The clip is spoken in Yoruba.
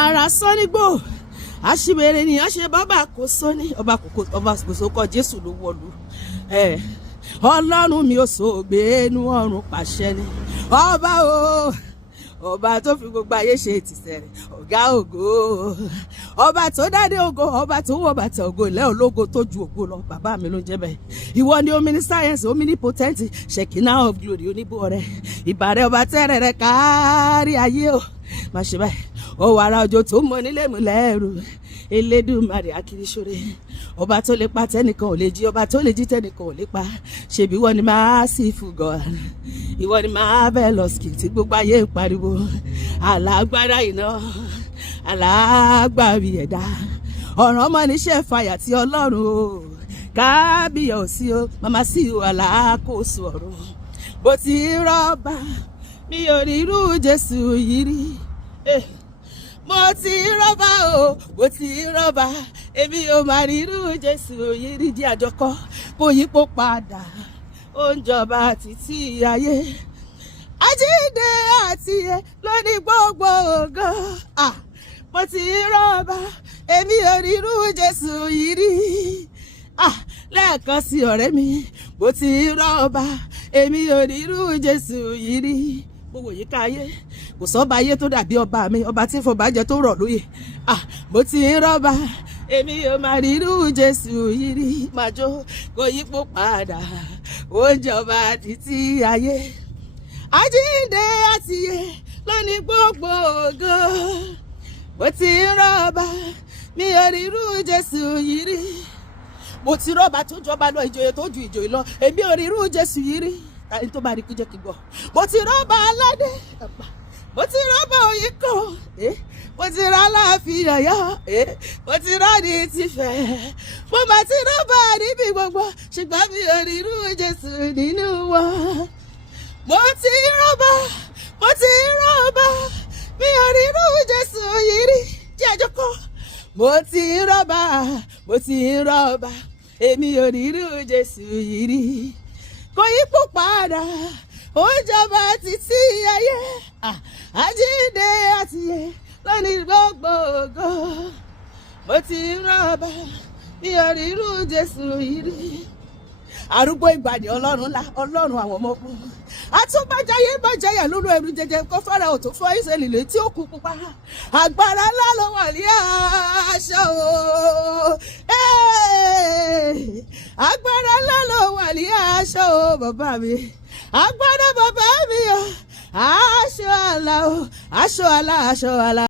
ara sọ nigbo asiwere ni a ṣe bàbá koso ni ọba koso kọ Jésù ló wọlú Ọlọ́run mi ò sògbé inú ọ̀run pàṣẹ ni ọba tó fi gbogbo ayé ṣe tìsẹ̀rẹ̀ ọ̀gá ògo ọba tó dádé ògo ọba tó wọ bàtà ògo ilẹ̀ ológo tó ju ògo lọ bàbá mi ló jẹ́ bẹ́ẹ̀ ìwọ ni omniscience omnipotent Shekinah of glory oníbó rẹ ìbàrẹ̀ ọba tẹ́rẹ̀ rẹ kárí ayé o má ṣe báyìí ó wàrà òjò tó mọ nílé mu lẹ́rù Elédùmarè akírísóre ọba tó lè pa tẹnìkan ò lè jí ọba tó lè jí tẹnìkan ò lè pa ṣebí ìwọ ni merciful God ìwọ ni marvelous kì tí gbogbo ayé ń pariwo alágbára iná alágbàwí ẹ̀dá ọ̀ràn ọmọ níṣẹ́ fàyà tí Ọlọ́run o kábíyèsí o màmá sí o alákòóso ọ̀run bó ti rọ́bà mi ò rí irú Jésù yìí rí mo ti rọ́bà o mo ti rọ́bà èmi ò máa rí irú Jésù yìí rí di àjọkọ́ kò yípo padà ó ń jọba títí ayé àjíǹde àti ẹ lóní gbogbo ògo mo ti rọ́bà èmi ò rí irú Jésù yìí rí lẹ́ẹ̀kan sí ọ̀rẹ́ mi mo ti rọ́bà èmi ò rí irú Jésù yìí rí gbogbo yìí ká ayé kò sọ́ba ayé tó dàbí ọba mi ọba tí fọba jẹ tó rọ̀ lóye mo ti rọ́bà èmi ò máa rí irú Jésù yìí rí máa jó kò yípo padà ó ń jọba títí ayé àjíǹde àtìyè lóní gbogbo ògo mo ti rọ́bà mi ò rí irú Jésù yìí rí mo ti rọ́bà tó jọba lọ ìjòyè tó ju ìjòyè lọ èmi ò rí irú Jésù yìí rí ẹni tó bá rí kú jẹ́ kí gbọ́ mo ti rọ́bà aládé mo ti rọ́bà òyìnkò mo ti rà láàfin Ọ̀yọ́ mo ti rà ní tìfẹ́ mo bá ti rọ́bà níbi gbogbo ṣùgbọ́n mi ò rí irú Jésù nínú wọn mo ti rọ́bà mi ò rí irú Jésù yìí rí jẹ́ àjọkọ́ mo ti rọ́bà èmi ò rí irú Jésù yìí rí kò yípo padà ó jọba títí ayé àjíǹde àtìyè lónìí gbogbo ògo mo ti rọ́bà mi ò rí irú Jésù yìí rí arúgbó ìgbàdì Ọlọ́run ńlá Ọlọ́run àwọn ọmọ ogun àtúbàjáyé bàjáyà lóru ẹrù jẹjẹ kó fẹ́rẹ̀ ò tó fọ́ Ísírẹ́lì létí òkú pupa agbára ńlá ló wà ní aṣọ o agbára ńlá ló wà ní aṣọ o bàbá mi agbára bàbá mi o aṣọ àlà o aṣọ àlà.